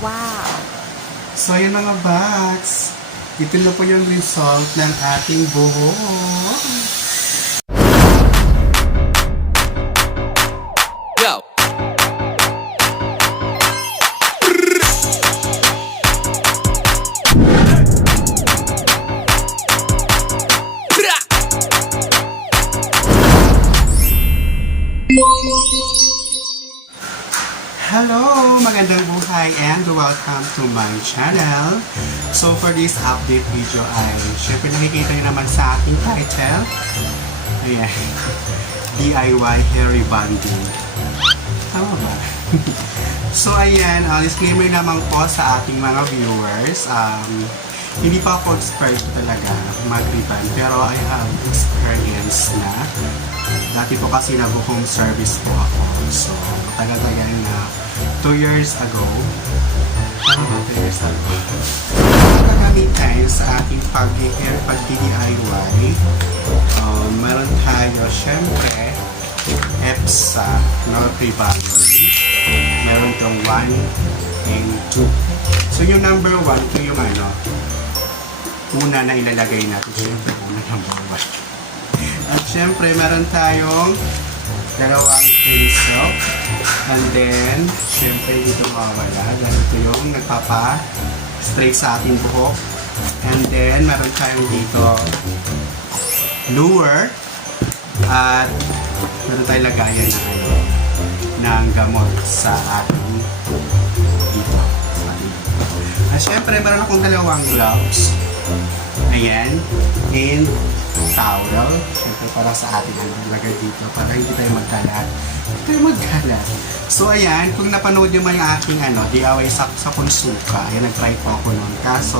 Wow! So yun mga Bats, ito na po yung result ng ating buhok. Yo! Hello! Magandang buhay and welcome to my channel. So for this update video ay syempre nakikita nyo naman sa ating title. Ayan. DIY hair rebonding. Tama ba? So ayan, disclaimer naman po sa ating mga viewers. Hindi pa ako expert talaga mag-rebond, pero I have experience na. Dati po kasi nag-home service po ako. So, tagal-tagal na 2 years ago. 2 years ago. Pagkakamitan sa ating pag-hair, pag-DIY, meron tayo, syempre, EPSA, no, rebonding. Meron tong 1 and 2. So, yung number 1, ito yung una na ilalagay natin. Syempre, number 1. At syempre, meron tayong dalawang pencil. And then, syempre, dito mawawala. Ganito yung nagpapa-straight sa ating buhok. And then, meron tayong dito lure. At meron tayong lagayan ng gamot sa ating dito. At syempre, meron akong dalawang gloves. Ayan. And towel. Siyempre para sa ating lagay dito. Para hindi tayo magkalat. So ayan, kung napanood nyo yung aking DIY sa Konsuka, ayan, nag-try po ako noon. Kaso,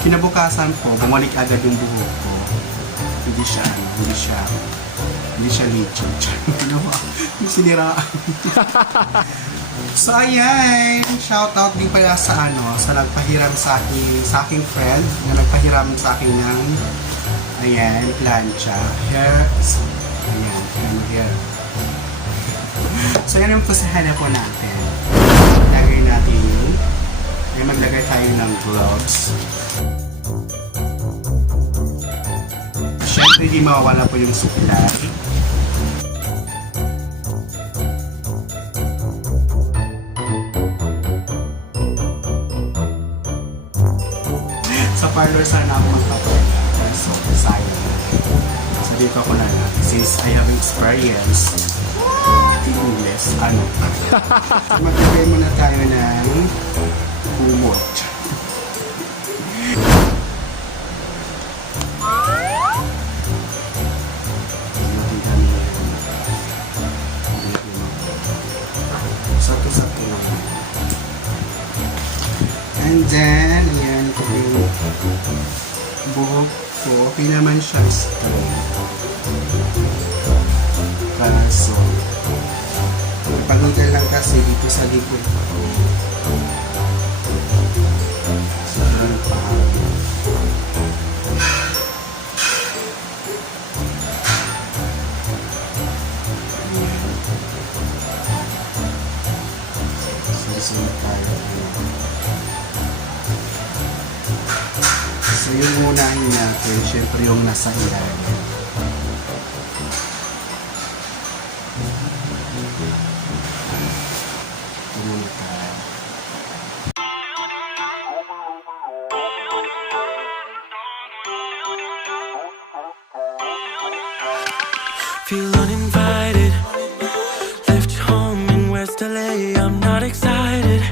kinabukasan po, bumalik agad yung buhok ko. Hindi siya legit. Sinira. So ayan, shoutout din pala sa nagpahiram sa aking friend na nagpahiram sa akin ng plancha. Hair. Hair. So yan yung pusahan na po natin. Lagay natin maglagay tayo ng gloves. Siyempre hindi mawawala po yung supply. Sa parlor sana ako magpapala. So, sayang. So, dito ako na lang. Since I have experience in English, maglagay muna tayo ng kumot. Sakto-sakto naman. And then, ayan ko yung buhok ko. Okay naman siya straight. Kaso, pagpagugal lang kasi dito sa likod ko. So, pa. Susunod tayo. So, yung unahin natin, syempre yung nasa ilalim. Tumulog tayo. Feel uninvited. Left home in West LA. I'm not excited.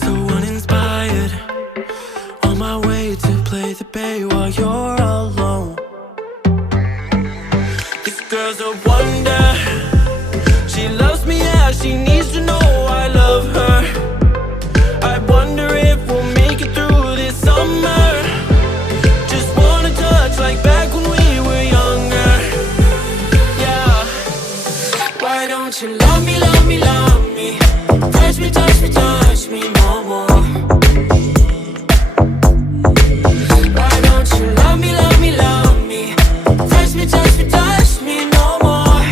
So uninspired. On my way to play the bay while you're alone. This girl's a wonder. She loves me, yeah, she needs to know I love her. I wonder if we'll make it through this summer. Just wanna touch like back when we were younger. Yeah. Why don't you love me, love me, love me? Touch me, touch me, touch me no more. Why don't you love me, love me, love me? Touch me, touch me, touch me no more.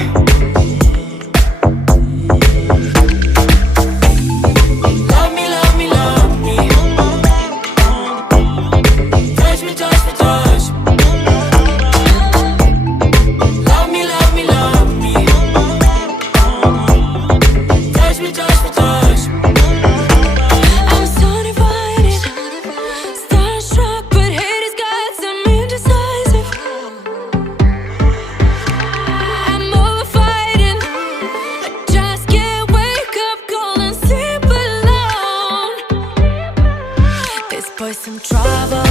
some trouble.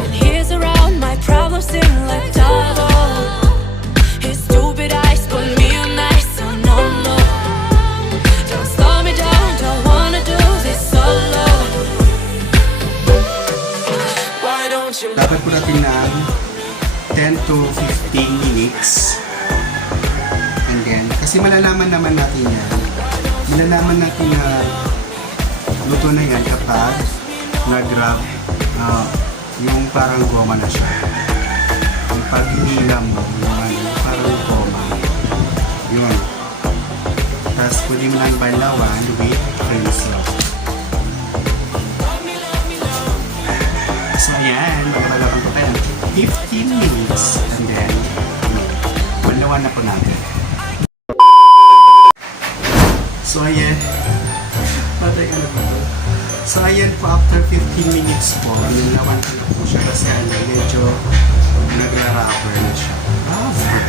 When he's around, my problems seem like double. His stupid eyes put me on ice, so no, no. Don't slow me down, don't wanna do this solo. Why don't you Dapat po natin ng 10 to 15 minutes. And then, kasi malalaman naman natin yan. Malalaman natin na luto na yan kapag nag-grab yung parang goma na siya. Yung pag hinila mo, yung parang goma. Yun. Tapos pwede mo lang balawan with peso. So ayan, magkakalaban ko tayo ng 15 minutes and then balawan na po natin. So ayan, patay ka na po ito. So ayan po, after 15 minutes po, nilawan ko na po siya kasi medyo nagra-rubber na siya. Rubber?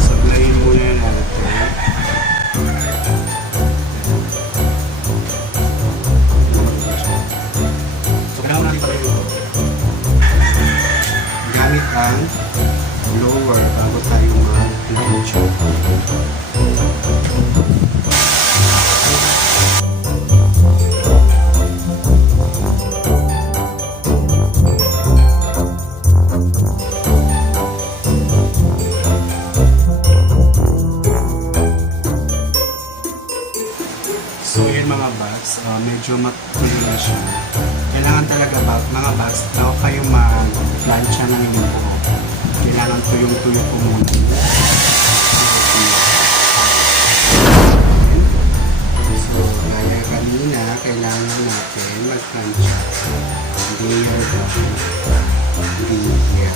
So plugin muna natin. So kailangan natin pala ito. Gamit ang blower bago tayo mag-pinch. So yun mga bags, medyo matuloy na siya. Kailangan talaga mga bags, bago kayo mag-plancha ng inyong buhok, kailangan tuyong-tuyo po muna. So gaya kanina, kailangan natin mag-plancha. Hindi here daw. Hindi here.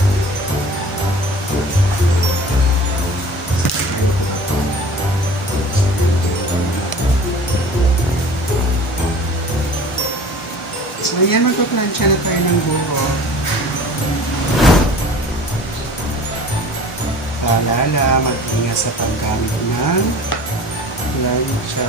So ayan, magpa-plancha na tayo ng buhok. Paalala, mag-ingat sa paggamit ng plancha.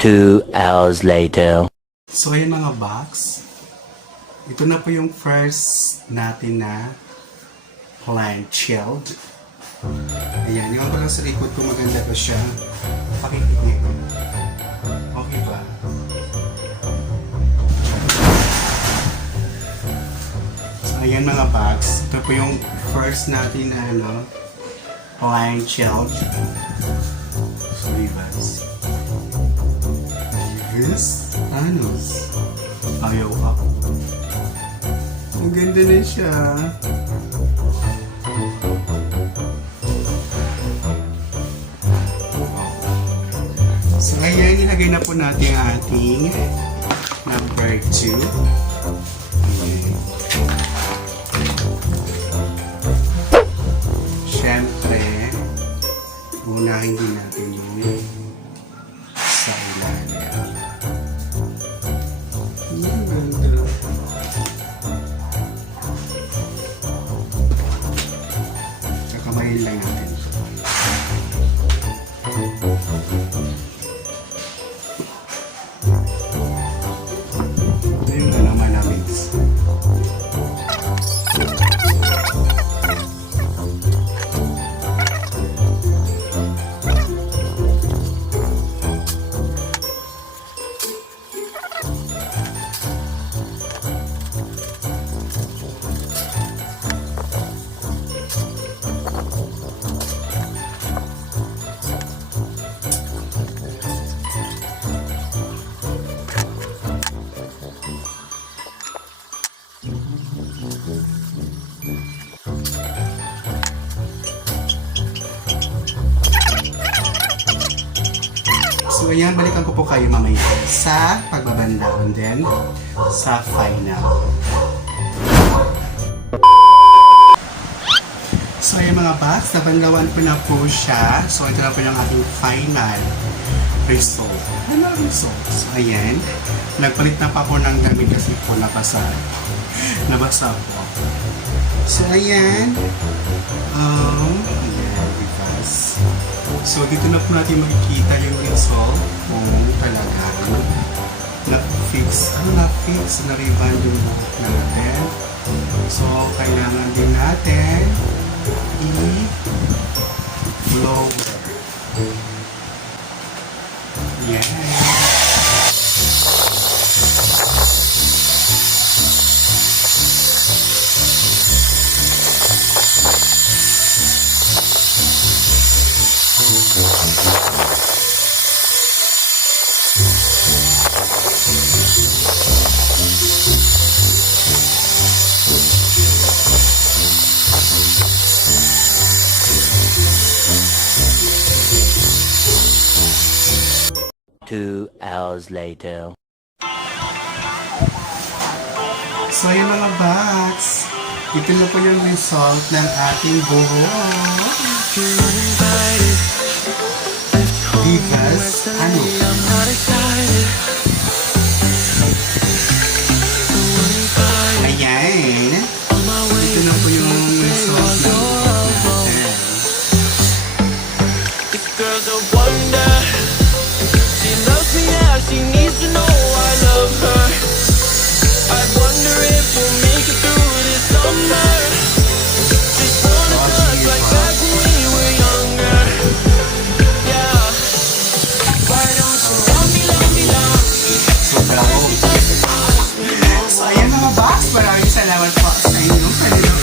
Two hours later. So ayun mga box, ito na po yung first natin na plant shield. Ayan, yung ako lang sa likod ko, maganda pa siya. Pakikit ko. Okay ba? So ayan mga box, ito po yung first natin na plant shield. So guys. Yes, anos. Ayaw ako. Ang ganda na siya. So, ayan, ilagay na po natin ang ating number 2. Ayan. Siyempre, lang natin. Ito yung ano, manamits. So ayan, balikan ko po kayo mamaya sa pagbabanlaon din sa final. So ayan mga boss, nabanlawan ko na po siya. So ito na po yung aking final result. Final result. So ayan, nagpalit na pa po ng damit kasi po nabasa. Nabasa po. So ayan, because so dito na po natin makikita yung result kung talagang na-fix, na-rebound yung buhok natin. So kailangan din natin i-blower. Yes. 2 hours later. So yun mga bats, ito na po yung result ng ating buhok. Because, ano? Ayan. Ito na po yung result ng buhok natin. This girl's a wonder. She loves me, yeah, she needs to know I love her. I wonder if we'll make it through this summer. Just wanna touch like back when we were younger. Yeah. Why don't you love me, love me, love me? So bravo. So ayan mga box, maraming salamat po sa inyong panonood.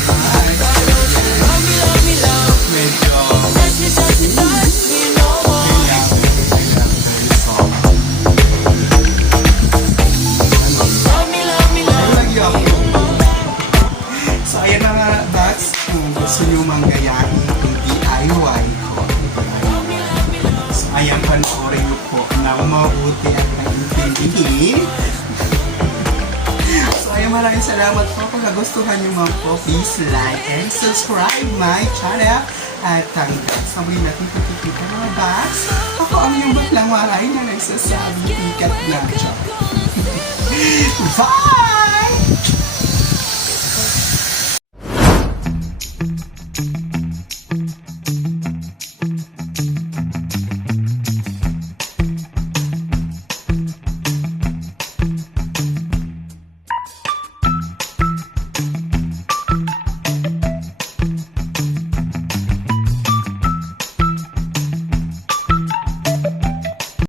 Love me, love me, love me. Medyo Touch me, touch me, touch me, no more. Love me, love me, love me. So ayan mga box, kung gusto nyo manggayahin yung DIY ko. So ayan, panoorin nyo po na mabuti at maintindihin. So ayan, maraming salamat po. Kung nagustuhan nyo mga po, please like and subscribe my channel. At hanggang sa muli natin pagkikita mga box. Ako ang yung Baklang Waray na nagsasabi ikat na job. Bye!